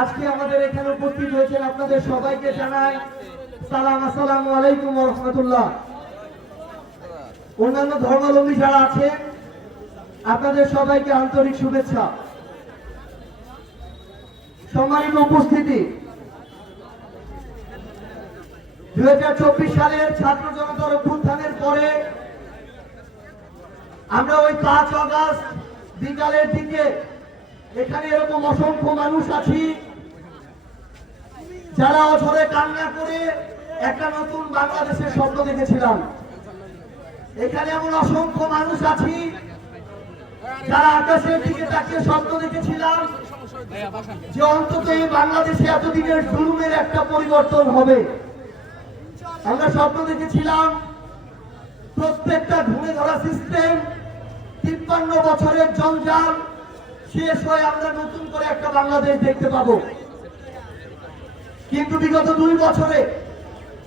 আজকে আমাদের এখানে উপস্থিত হয়েছেন আপনাদের সবাইকে জানাই সালাম, আসসালামু আলাইকুম ওয়া রাহমাতুল্লাহ। অন্যান্য ধর্মাবলম্বী যারা আছেন আপনাদের সবাইকে আন্তরিক শুভেচ্ছা। সম্মানিত উপস্থিতি, 2024 সালের ছাত্র জনতার অভ্যুত্থানের পরে আমরা ওই 5 আগস্ট বিকালের দিকে এখানে এরকম অসংখ্য মানুষ আছি যারা অঝরে কান্না করে একটা নতুন বাংলাদেশের স্বপ্ন দেখেছিলাম। এখানে এমন অসংখ্য মানুষ আছি যারা আকাশের দিকে তাকিয়ে স্বপ্ন দেখেছিলাম যে অন্তত এই বাংলাদেশে এতদিনের জুলুমের একটা পরিবর্তন হবে। আমরা স্বপ্ন দেখেছিলাম প্রত্যেকটা ঘুরে ধরা সিস্টেম, 53 বছরের জঞ্জাল শেষ হয়ে আমরা নতুন করে একটা বাংলাদেশ দেখতে পাবো। কিন্তু বিগত 2 বছরে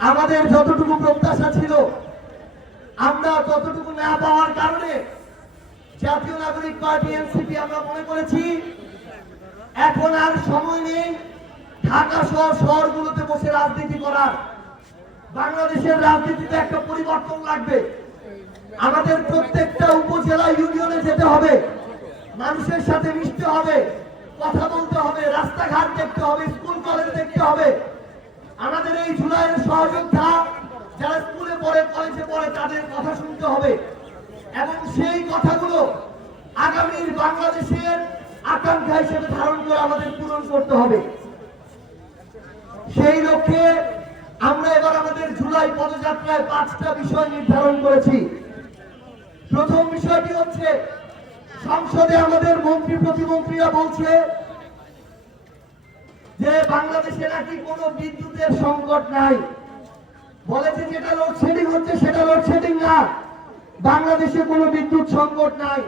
আমাদের যতটুকু প্রত্যাশা ছিল আমরা ততটুকু না পাওয়ার কারণে জাতীয় নাগরিক পার্টি এনসিপি আমরা মনে করেছি এখন আর সময় নেই ঢাকা সহ শহরগুলোতে বসে রাজনীতি করার। বাংলাদেশের রাজনীতিতে একটা পরিবর্তন লাগবে। আমাদের প্রত্যেকটা উপজেলা ইউনিয়নে যেতে হবে, মানুষের সাথে মিশতে হবে, কথা বলতে হবে, রাস্তাঘাট দেখতে হবে, স্কুল কলেজ দেখতে হবে। আমাদের এই জুলাইয়ের সহযোদ্ধা যারা স্কুলে পড়ে, কলেজে পড়ে, তাদের কথা শুনতে হবে এবং সেই কথাগুলো আগামীর বাংলাদেশের আকাঙ্ক্ষা হিসেবে ধারণ করে আমাদের পূরণ করতে হবে। সেই লক্ষ্যে আমরা এবার আমাদের জুলাই পদযাত্রায় 5টা বিষয় নির্ধারণ করেছি। প্রথম বিষয়টি হচ্ছে, সংসদে আমাদের মন্ত্রী প্রতিমন্ত্রীরা বলছে যে বাংলাদেশে নাকি কোনো বিদ্যুতের সংকট নাই। বলেছে যেটা লোডশেডিং হচ্ছে সেটা লোডশেডিং না, বাংলাদেশে কোনো বিদ্যুৎ সংকট নাই।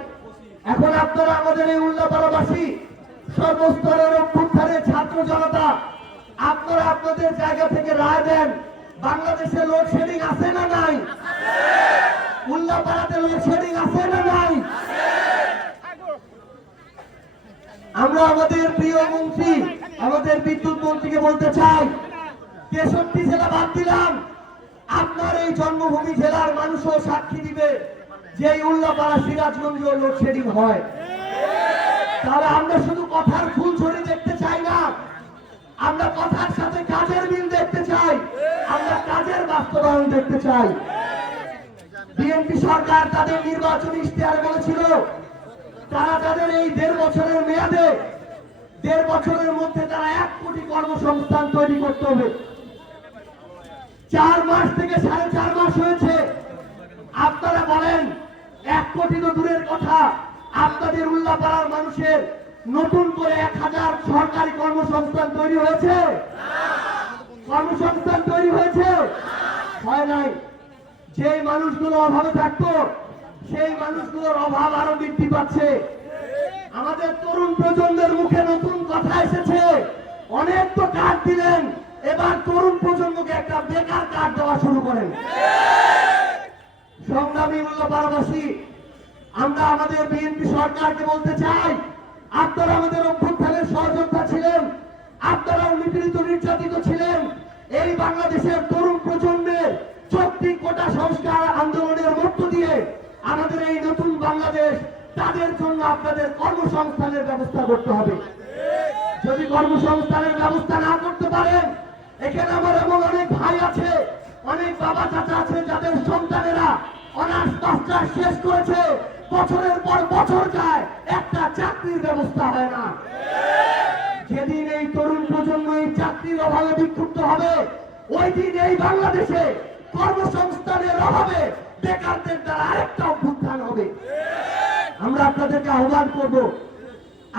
এখন আপনারা আমাদের এই উল্লাপাড়াবাসী, সর্বস্তরের অভ্যুত্থানে ছাত্র জনতা, আপনারা আপনাদের জায়গা থেকে রায় দেন, বাংলাদেশে লোডশেডিং আছে না নাই? উল্লাপাড়াতে লোডশেডিং আছে না নাই? আমরা আমাদের প্রিয় মন্ত্রী, আমাদের বিদ্যুৎ মন্ত্রীকে বলতে চাই, 63 জেলা বাদ দিলাম, আপনার এই জন্মভূমি জেলার মানুষও সাক্ষী দিবে যে এই উল্লাপাড়া সিরাজগঞ্জ লোডশেডিং হয়। তাহলে আমরা শুধু কথার ফুলঝুরি দেখতে চাই না, আমরা কথার সাথে কাজের মিল দেখতে চাই, আমরা কাজের বাস্তবায়ন দেখতে চাই। বিএনপি সরকার তাদের নির্বাচনী ইশতেহারে বলেছিল তারা তাদের এই 1.5 বছরের মেয়াদে 1.5 বছরের মধ্যে তারা 1 কোটি কর্মসংস্থান তৈরি করতে হবে। 4 মাস থেকে 4.5 মাস হয়েছে। আপনারা বলেন 1 কোটি তো দূরের কথা, আপনাদের উল্লাপাড়ার মানুষের নতুন করে 1000 সরকারি কর্মসংস্থান তৈরি হয়েছে? কর্মসংস্থান তৈরি হয়েছে? হয় নাই। যে মানুষগুলো অভাবে থাকতো সেই মানুষগুলোর অভাব আরো বৃদ্ধি পাচ্ছে। আমাদের তরুণ প্রজন্মের মুখে নতুন কথা এসেছে, অনেক তো কার্ড দিলেন, এবার তরুণ প্রজন্মকে একটা বেকার কার্ড দেওয়া শুরু করেন। সংগ্রামী উল্লাপাড়াবাসী, আমরা আমাদের বিএনপি সরকারকে বলতে চাই, আপনারা আমাদের অভ্যুত্থানের সহযোদ্ধা ছিলেন, আপনারাও নিপীড়িত নির্যাতিত ছিলেন। এই বাংলাদেশের তরুণ প্রজন্মের 34 কোটা সংস্কার আন্দোলনের মধ্য দিয়ে আমাদের এই নতুন বাংলাদেশ, তাদের জন্য আপনাদের কর্মসংস্থানের ব্যবস্থা করতে হবে। যদি কর্মসংস্থানের ব্যবস্থা না করতে পারেন, এখানে আমার এমন অনেক ভাই আছে, অনেক বাবা চাচা আছে যাদের সন্তানেরা অনার্স মাস্টার্স শেষ করেছে, বছরের পর বছর যায়, একটা চাকরির ব্যবস্থা হয় না। যেদিন এই তরুণ প্রজন্ম এই চাকরির অভাবে বিক্ষুব্ধ হবে, ওই দিন এই বাংলাদেশে কর্মসংস্থানের অভাবে বেকারদের দ্বারা আরেকটা অভ্যুত্থান হবে। আমরা আপনাদেরকে আহ্বান করব,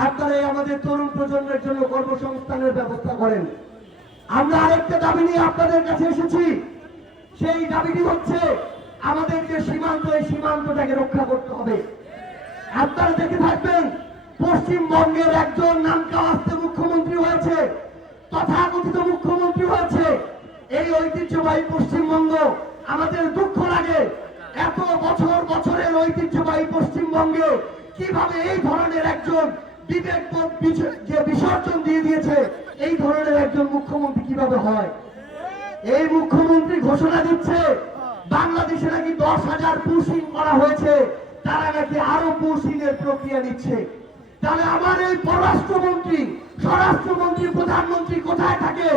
আপনারা আমাদের তরুণ প্রজন্মের জন্য কর্মসংস্থানের ব্যবস্থা করেন। আমরা আরেকটা দাবি নিয়ে আপনাদের কাছে এসেছি। সেই দাবিটি হচ্ছে আমাদের যে সীমান্ত, এই সীমান্তটাকে রক্ষা করতে হবে। আপনারা দেখে থাকবেন পশ্চিমবঙ্গের একজন নামকাওয়াস্তে মুখ্যমন্ত্রী হয়েছে, তথাকথিত মুখ্যমন্ত্রী হয়েছে। এই ঐতিহ্যবাহী পশ্চিমবঙ্গ, আমাদের দুঃখ লাগে এত বছর বছরের ঐতিহ্যবাহী পশ্চিমবঙ্গে কিভাবে এই ধরনের একজন বিবেকবোধ যে বিসর্জন দিয়ে দিয়েছে, কিভাবে হয়? এই মুখ্যমন্ত্রী ঘোষণা দিচ্ছে বাংলাদেশে নাকি 10,000 পুশিং করা হয়েছে, তারা নাকি আরো পুশিংয়ের প্রক্রিয়া নিচ্ছে। তাহলে আমার এই পররাষ্ট্রমন্ত্রী, স্বরাষ্ট্রমন্ত্রী, প্রধানমন্ত্রী কোথায় থাকে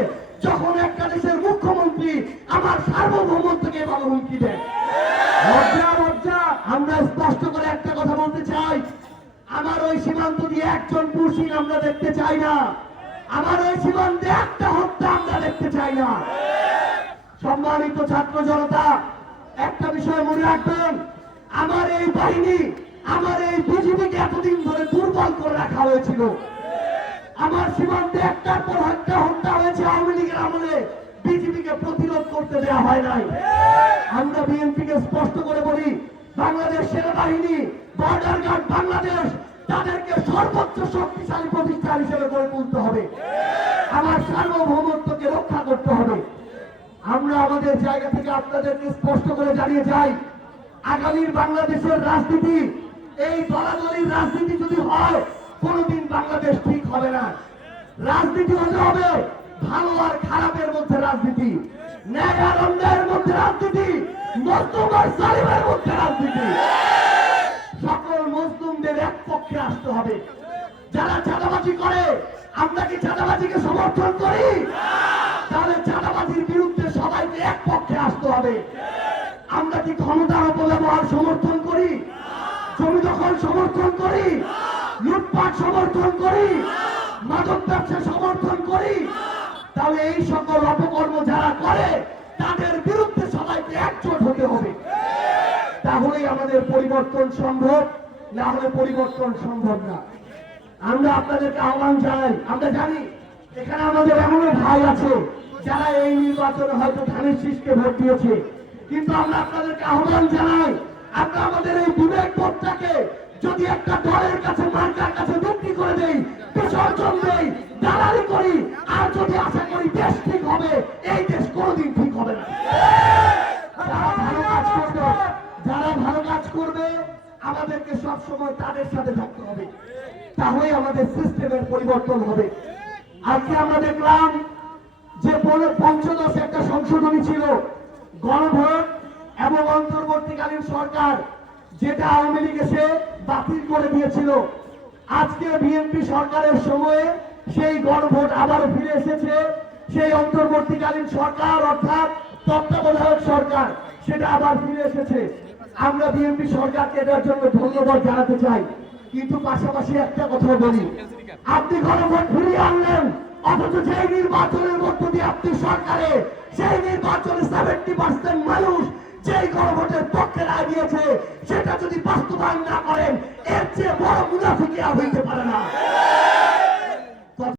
যখন একটা দেশের মুখ্যমন্ত্রী আমার সার্বভৌমত্বকে এভাবে হুমকি দেয়? লজ্জা, লজ্জা। আমরা স্পষ্ট করে একটা কথা বলতে চাই, আমার ওই সীমান্ত দিয়ে একজন পুশিং আমরা দেখতে চাই না, আমার ওই সীমান্তে একটা হত্যা আমরা দেখতে চাই না। সম্মানিত ছাত্র জনতা, একটা বিষয় মনে রাখবেন, আমার এই বাহিনী, আমার এই বিজিবিকে এতদিন ধরে দুর্বল করে রাখা হয়েছিল। আমার সীমান্তে একটার পর একটা হত্যা হয়েছে আওয়ামী লীগের আমলে, বিজিবিকে প্রতিরোধ করতে দেওয়া হয় নাই। আমরা বিএনপিকে স্পষ্ট করে বলি, বাংলাদেশ সেনাবাহিনী, বর্ডার গার্ড বাংলাদেশ, তাদেরকে সর্বোচ্চ শক্তিশালী প্রতিষ্ঠান হিসেবে গড়ে তুলতে হবে। আমার সার্বভৌমত্বকে রক্ষা করতে হবে। আমরা আমাদের জায়গা থেকে আপনাদেরকে স্পষ্ট করে জানিয়ে যাই, আগামীর বাংলাদেশের রাজনীতি, এই দলাদলির রাজনীতি যদি হয়, কোনদিন বাংলাদেশ ঠিক হবে না। রাজনীতি হতে হবে ভালো আর খারাপের মধ্যে রাজনীতি, ন্যায় আর অন্যায়ের মধ্যে রাজনীতি, মজলুম আর জালিমের মধ্যে রাজনীতি। সকল মজলুমদের এক পক্ষে আসতে হবে। যারা চাঁদাবাজি করে, আমরা কি চাঁদাবাজিকে সমর্থন করি? তাহলে চাঁদাবাজির বিরুদ্ধে সবাইকে এক পক্ষে আসতে হবে। আমরা কি ক্ষমতার অপব্যবহার সমর্থন করি? জমি দখল সমর্থন করি? লুটপাট সমর্থন করি? মাদক ব্যবসা সমর্থন করি? তাহলে এই সকল অপকর্ম যারা করে তাদের বিরুদ্ধে সবাইকে একজোট হতে হবে। তাহলেই আমাদের পরিবর্তন সম্ভব, না হলে পরিবর্তন সম্ভব না। আমরা আপনাদেরকে আহ্বান জানাই, আমরা জানি এখানে আমাদের এমন ভাই আছে যারা এই নির্বাচনে হয়তো ধানের শীষকে ভোট দিয়েছে, কিন্তু আমরা আপনাদেরকে আহ্বান জানাই, আমরা আমাদের এই বিবেক বোধটাকে যদি একটা দলের কাছে, মার্কার কাছে বিক্রি করে দেই, বিসর্জন দেই, দালালি করি, আর যদি আশা করি দেশ ঠিক হবে, এই দেশ কোনোদিন ঠিক হবে না। যারা ভালো কাজ করবে, যারা ভালো কাজ করবে, আমাদেরকে সবসময় তাদের সাথে থাকতে হবে, তাহলে আমাদের সিস্টেমের পরিবর্তন হবে। আজকে আমরা দেখলাম যে পঞ্চদশ একটা সংশোধনী ছিল, গণভোট এবং অন্তর্বর্তীকালীন সরকার, যেটা আওয়ামী লীগ এসে বাতিল করে দিয়েছিল। আজকে বিএনপি সরকারের সময়ে সেই গণভোট আবার ফিরে এসেছে। সেই অন্তর্বর্তীকালীন সরকার অর্থাৎ তত্ত্বাবধায়ক সরকার, সেটা আবার ফিরে এসেছে। আমরা বিএনপি সরকারকে এটার জন্য ধন্যবাদ জানাতে চাই। কিন্তু পাশাপাশি একটা কথা বলি, আপনি গণভোট ফিরিয়ে আনলেন, অথচ সেই নির্বাচনের মধ্য দিয়ে আপনি সরকারে, সেই নির্বাচনে 70% মানুষ যেই গণভোটের পক্ষে রায় দিয়েছে, সেটা যদি বাস্তবায়ন না করেন, এর চেয়ে বড় মুনাফিকি আর হইতে পারে না।